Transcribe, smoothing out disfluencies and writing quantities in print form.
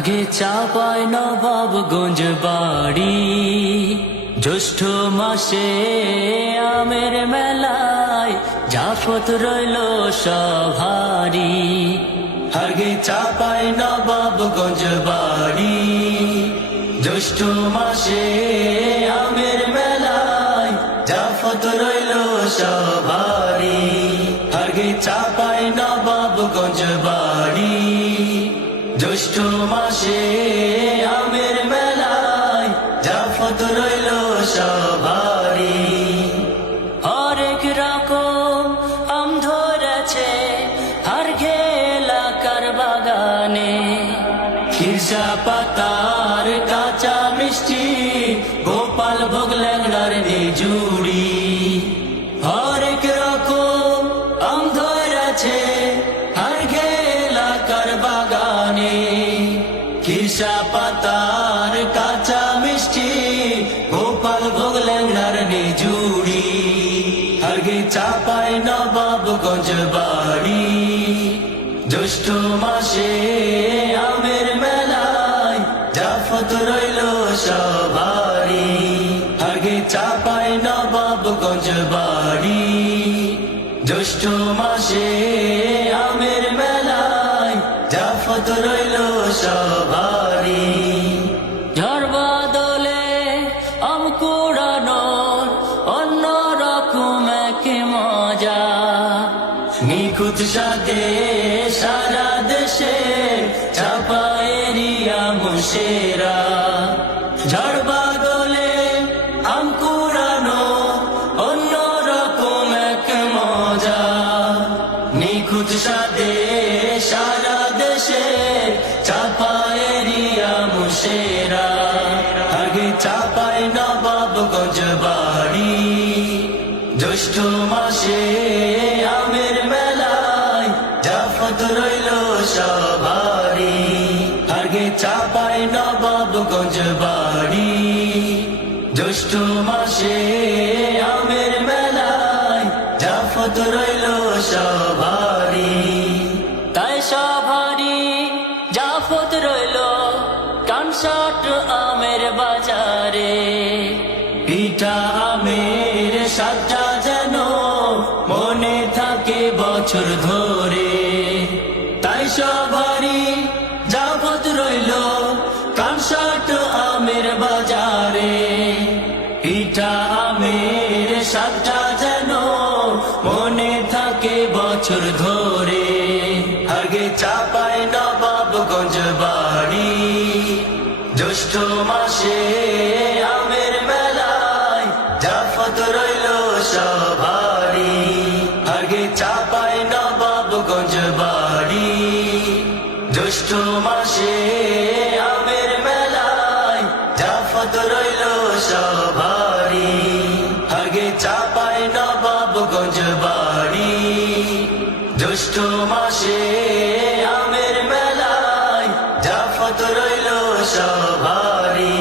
আগে চাপায় নবাবগঞ্জ বাড়ি, জ্যৈষ্ঠ মাসে আমের মেলায় জাফত রইল সভারি। আগে চাপায় নবাবগঞ্জ বাড়ি, জ্যৈষ্ঠ মাসে আমের মেলায় জাফত রইল সভারি। আগে চাপায় নবাবগঞ্জ বাড়ি, জ্যৈষ্ঠ মাসে আমের মেলায় জাফত রইল সভারি। হরেক রকম আম ধরেছে আর এলাকার বাগানে, খিরসা পাতার কাঁচা মিষ্টি গোপাল ভোগ ল্যাংড়ার নিজুড়ি। হরেক রকম আম ধরেছে আর এলাকার বাগানে, খিরসা পাতার কাঁচা মিষ্টি গোপাল ভোগ ল্যাংড়ার নিজুড়ি। আগে চাপায় নবাবগঞ্জ বাড়ি, জ্যৈষ্ঠ মাসে আমের মেলায় জাফত রইল সভারি। আগে চাপায় নবাবগঞ্জ বাড়ি, জ্যৈষ্ঠ মাসে আমের মেলায় জাফত রইল সভারি। ঝড় বাদলে আম কুড়ানোর অন্য রকম এক মজা, নিখুঁত সাথে সারা দেশে চাপায়েরিয়া মুশেরা। ঝড় বাদলে আম কুড়ানো অন্য রকম এক মজা, নিখুঁত সাথে সারা দেশে চাপায়েরিয়া মুশেরা। আগে চাপায় নবাবগঞ্জ বাড়ি, জ্যৈষ্ঠ মাসে আমের মেলায় জাফত রইল সভারি। আগে চাপায় নবাবগঞ্জ বাড়ি, জ্যৈষ্ঠ মাসে আমের মেলায় জাফত রইল সভারি। তাই সভারি জাফত রইল কানসাট আমের বাজারে, পিঠা আমের সাজা যেন মনে থাকে বছর ধরে। তাই সভারি জাফত রইল কানসাট আমের বাজারে, পিঠা আমের সাজা যেন মনে থাকে বছর ধরে। আগে চাপায় নবাবগঞ্জ বাড়ি, জ্যৈষ্ঠ মাসে আমের মেলায় জাফত রইল সভারি। আগে চাপায় নবাবগঞ্জ বাড়ি, জ্যৈষ্ঠ মাসে আমের মেলায় জাফত রইল সভারি। আগে চাপায় নবাবগঞ্জ বাড়ি, জ্যৈষ্ঠ মাসে আমের মেলায় জাফত রইল সভারি।